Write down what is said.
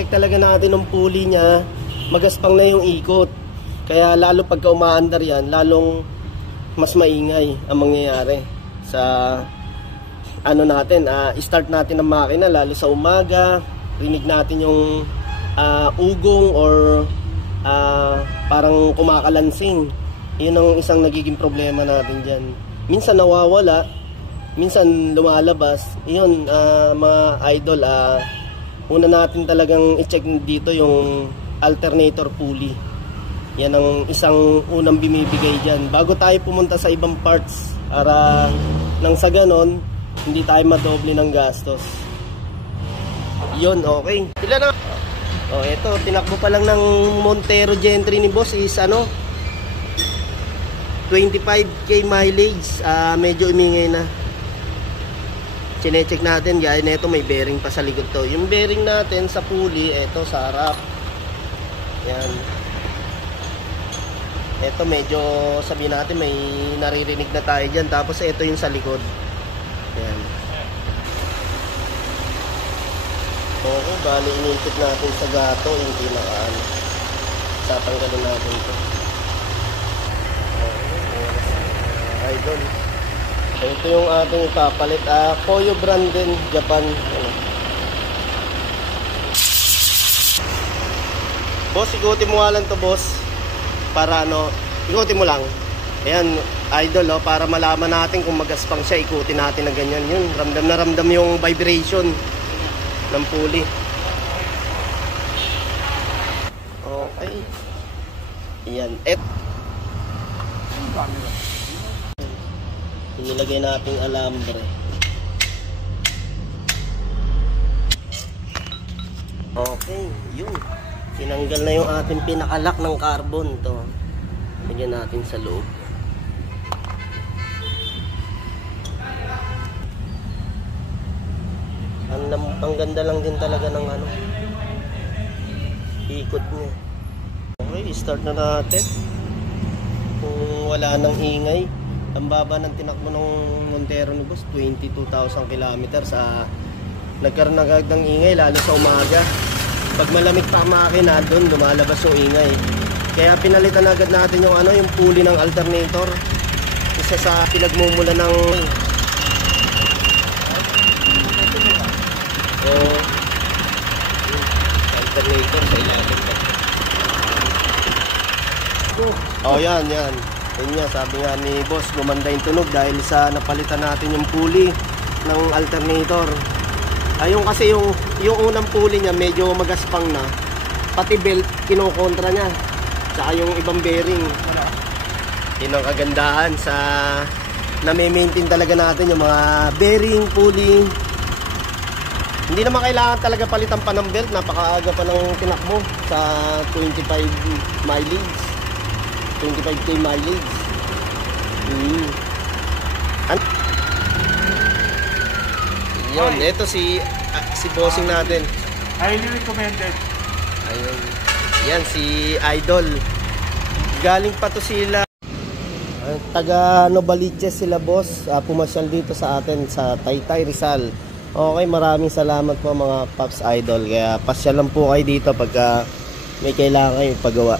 check talaga natin ng pulley niya, magaspang na yung ikot. Kaya lalo pagka umaandar yan, lalong mas maingay ang mangyayari sa ano natin, start natin ng makina lalo sa umaga. Rinig natin yung ugong or parang kumakalansing. Yun ang isang nagiging problema natin dyan. Minsan nawawala, minsan lumalabas. Yun, mga idol, una natin talagang i-check dito yung alternator pulley. Yan ang isang unang bumibigay dyan bago tayo pumunta sa ibang parts, para nang sa ganon hindi tayo madoble ng gastos. Yun, okay. Sila na. Oh, eto, tinakbo pa lang ng Montero Gentry ni boss is 25k mileage. Medyo umingay na. Chine-check natin, gaya nito may bearing pa sa likod to. Yung bearing natin sa pulley, eto sa harap. Yan. Eto medyo sabihin natin may naririnig na tayo dyan. Tapos eto yung sa likod. Yan. Okay, bali inikot natin sa gato yung pinaka tatanggalin natin ito. Okay, idol. Ito yung ating ipapalit. Koyo brand din, Japan. Boss, ikutin mo nga lang to, boss. Para ikutin mo lang. Ayan, idol, para malaman natin kung magaspang siya, ikutin natin na ganyan. Yun, ramdam na ramdam yung vibration ng pulley. Okay. Ayan. Inilagay natin alambre. Okay, yun. Tinanggal na yung ating pinakalak ng carbon to. Lagyan natin sa loob. Ang ganda lang din talaga ng ikot niya. Okay, start na natin. Kung wala nang ingay. Ang baba ng tinakbo ng Montero ni boss, 22,000 kilometers. Nagkaroon agad ng ingay lalo sa umaga. Pag malamig pa ang makina, doon lumalabas yung ingay. Kaya pinalitan agad natin yung yung pulley ng alternator. Isa sa pinagmumula ng alternator sa ilalim. Yan. Yun nga, sabi nga ni boss, gumanda yung tunog dahil sa napalitan natin yung pulley ng alternator. Ayun kasi yung unang pulley niya medyo magaspang na. Pati belt kinokontra niya. Tsaka yung ibang bearing. Yun ang kagandahan sa na-maintain talaga natin yung mga bearing, pulley. Hindi naman kailangan talaga palitan pa ng belt. Napakaaga pa ng tinakbo sa 25 mileage. 25k mileage. Yun, ito si bossing natin. Highly recommended. Ayun. Yan si Idol. Galing pa to sila. Taga Novaliches sila, boss. Pumasyal dito sa atin sa Taytay, Rizal. Okay, maraming salamat po mga Pops Idol. Kaya pasyal lang po kayo dito pagka may kailangan kayong pagawa.